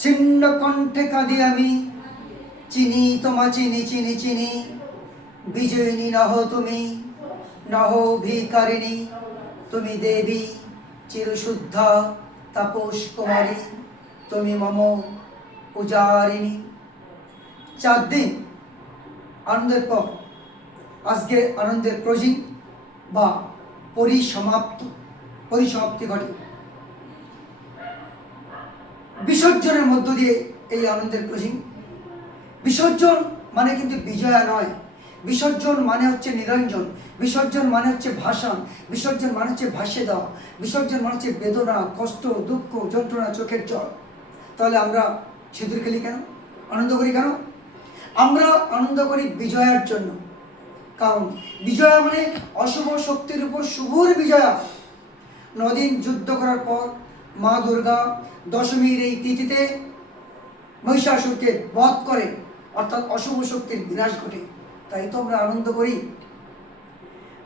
ছিন্ন কণ্ঠে কাঁদি আমি, চিনি তোমা চিনি চিনি চিনি। বিজয়িনী নহ তুমি, নহ ভিকারিণী, তুমি দেবী চিরশুদ্ধা তাপস কুমারী, তুমি মম পূজারিণী। 4 দিন আনন্দের পর আজকে আনন্দের ক্লোজিং বা পরিসমাপ্তি ঘটে। বিসর্জনের মধ্য দিয়ে এই আনন্দের ক্লোজিং। বিসর্জন মানে কিন্তু বিজয়া নয়, বিসর্জন মানে হচ্ছে নিরঞ্জন, বিসর্জন মানে হচ্ছে ভাষণ, বিসর্জন মানে হচ্ছে ভাসিয়ে দেওয়া, বিসর্জন মানে হচ্ছে বেদনা, কষ্ট, দুঃখ, যন্ত্রণা, চোখের জল। তাহলে আমরা সিঁদুর খেলি কেন, আনন্দ করি কেন? আমরা আনন্দ করি বিজয়ার জন্য। কারণ বিজয়া মানে অশুভ শক্তির উপর শুভর বিজয়া। 9 দিন যুদ্ধ করার পর মা দুর্গা দশমীর এই তিথিতে মহিষাসুরকে বধ করে, অর্থাৎ অশুভ শক্তির বিনাশ ঘটে। তাই তো আমরা আনন্দ করি।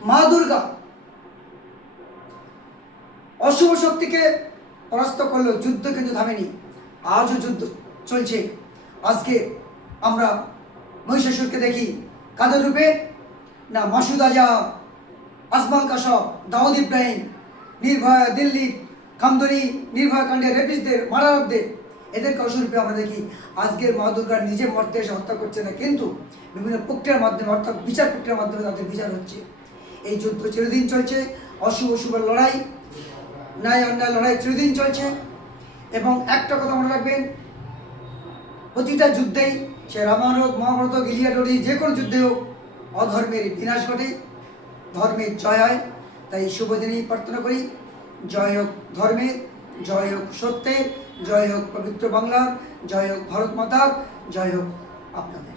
মা দুর্গা অশুভ শক্তিকে পরাস্ত করলেও যুদ্ধ কিন্তু থামেনি, আজও যুদ্ধ চলছে। আজকে আমরা মহিষাসুরকে দেখি কাদের রূপে? না মাসুদ আজা, আসমাল কাশব, দাউদ ইব্রাহিম, নির্ভয়া দিল্লি খামদনি, নির্ভয়া কাণ্ডে রেপিসদের, মারারদের, এদেরকে অসুরূপে আমরা দেখি। আজকের মা দুর্গা নিজে মর্তে এসে হত্যা করছে না, কিন্তু বিভিন্ন প্রক্রিয়ার মাধ্যমে, অর্থাৎ বিচার প্রক্রিয়ার মাধ্যমে তাদের বিচার হচ্ছে। এই যুদ্ধ চিরদিন চলছে, অশুভ শুভের লড়াই, ন্যায় অন্যায় লড়াই চিরদিন চলছে। এবং একটা কথা মনে রাখবেন, প্রতিটা যুদ্ধেই, সে রামায়ণ হোক, মহাভারত হোক, ইলিয়াড হোক, যে কোনো যুদ্ধে হোক, অধর্মের বিনাশ ঘটে, ধর্মের জয় হয়। তাই শুভ দিনেই প্রার্থনা করি, জয় হোক ধর্মের, জয় হোক সত্যের, জয় হোক পবিত্র বাংলার, জয় হোক ভারত মাতার, জয় হোক আপনাদের।